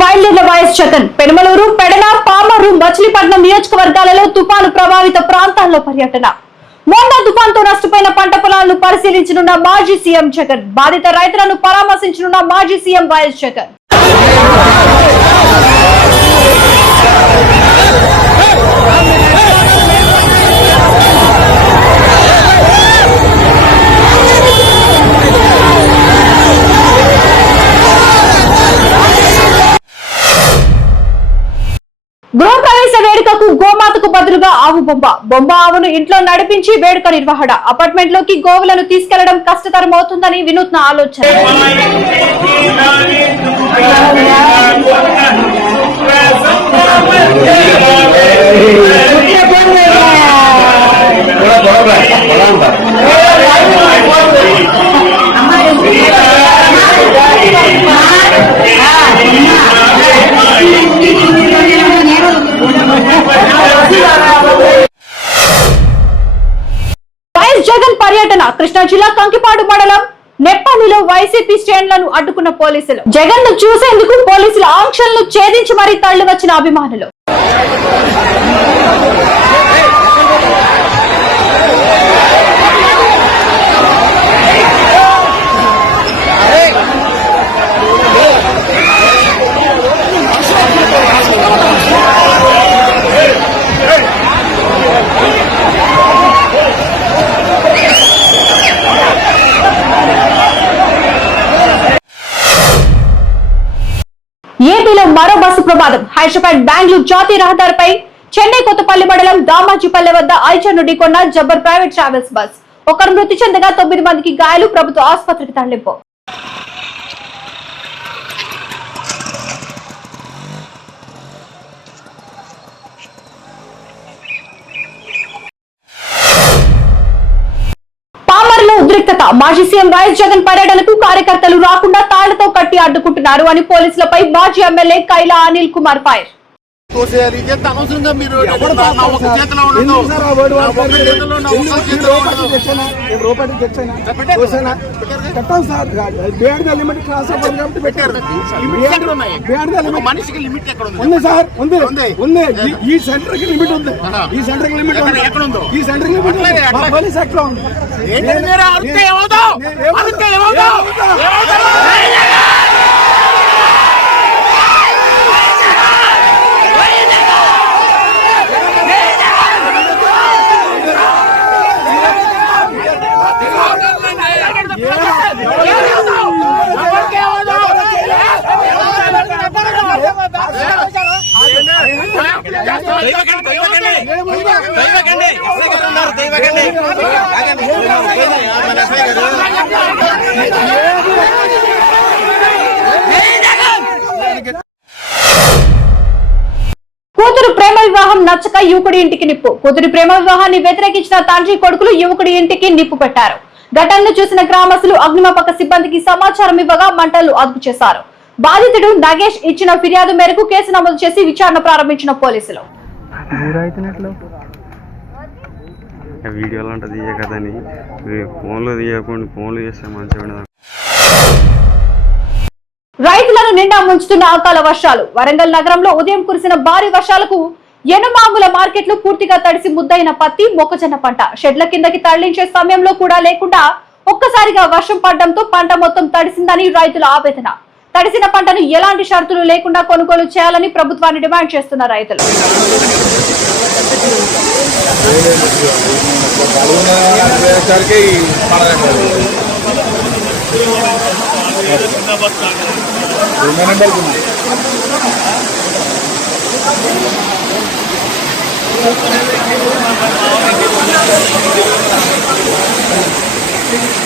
బయలుదేరిన వైఎస్ జగన్ పెనుమలూరు, పెడన, పామరు, మచిలీపట్నం నియోజకవర్గాలలో తుఫాను ప్రభావిత ప్రాంతాల్లో పర్యటన. మొన్న తుఫాన్తో నష్టపోయిన పంట పొలాలను పరిశీలించనున్న మాజీ సీఎం జగన్, బాధిత రైతులను పరామర్శించనున్న మాజీ సీఎం వైఎస్ జగన్. గృహప్రవేశ వేడుకకు గోమాతకు బదులుగా ఆవు బొమ్మ ఆవును ఇంట్లో నడిపించి వేడుక నిర్వహణ. అపార్ట్మెంట్ లోకి గోవులను తీసుకెళ్లడం కష్టతరం అవుతుందని వినూత్న ఆలోచన. వైఎస్ జగన్ పర్యటన. కృష్ణా జిల్లా కంకిపాడు మండలం నెప్పల్లిలో వైసీపీ శ్రేణులను అడ్డుకున్న పోలీసులు. జగన్ ను చూసేందుకు పోలీసుల ఆంక్షలను ఛేదించి మరీ తరలి వచ్చిన అభిమానులు. ఏపీలో మరో బస్సు ప్రమాదం. హైదరాబాద్ బెంగళూరు జాతీయ రహదారిపై చెన్నై కొత్తపల్లి మండలం దామాజీపల్లె వద్ద ఐచర్ను ఢీకొన్న జబ్బర్ ప్రైవేట్ ట్రావెల్స్ బస్. ఒకరు మృతి చెందగా 9 మందికి గాయాలు. ప్రభుత్వ ఆసుపత్రికి తరలింపు. ఉద్రిక్తత. మాజీ సీఎం వైఎస్ జగన్ పర్యటనకు కార్యకర్తలు రాకుండా తాళ్లతో కట్టి అడ్డుకుంటున్నారు అని పోలీసులపై మాజీ ఎమ్మెల్యే కైలా అనిల్ కుమార్ ఫైర్. ఈ సెంటర్ కి లిమిట్ ఉంది. ఈ సెంటర్ కి లిమిట్ ఈ సెంటర్ కి లిమిట్ పోలీస్ యాక్ట్ లో ఉంది. కూతురు ప్రేమ వివాహం నచ్చక యువకుడి ఇంటికి నిప్పు. కూతురి ప్రేమ వివాహాన్ని వ్యతిరేకించిన తండ్రి కొడుకులు యువకుడి ఇంటికి నిప్పు పెట్టారు. ఘటనను చూసిన గ్రామస్తులు అగ్నిమాపక సిబ్బందికి సమాచారం ఇవ్వగా మంటలు అదుపు చేశారు. బాధితుడు నగేష్ ఇచ్చిన ఫిర్యాదు మేరకు కేసు నమోదు చేసి విచారణ ప్రారంభించిన పోలీసులు. రైతులను నిండా ముంచుతున్న అకాల వర్షాలు. వరంగల్ నగరంలో ఉదయం కురిసిన భారీ వర్షాలకు ఎనుమాముల మార్కెట్లు పూర్తిగా తడిసి ముద్దైన పత్తి, మొక్కజొన్న పంట షెడ్ల కిందకి తరలించే సమయంలో కూడా లేకుండా ఒక్కసారిగా వర్షం పడడంతో పంట మొత్తం తడిసిందని రైతుల ఆవేదన. తడిసిన పంటను ఎలాంటి షరతులు లేకుండా కొనుగోలు చేయాలని ప్రభుత్వాన్ని డిమాండ్ చేస్తున్న రైతులు. Thank you.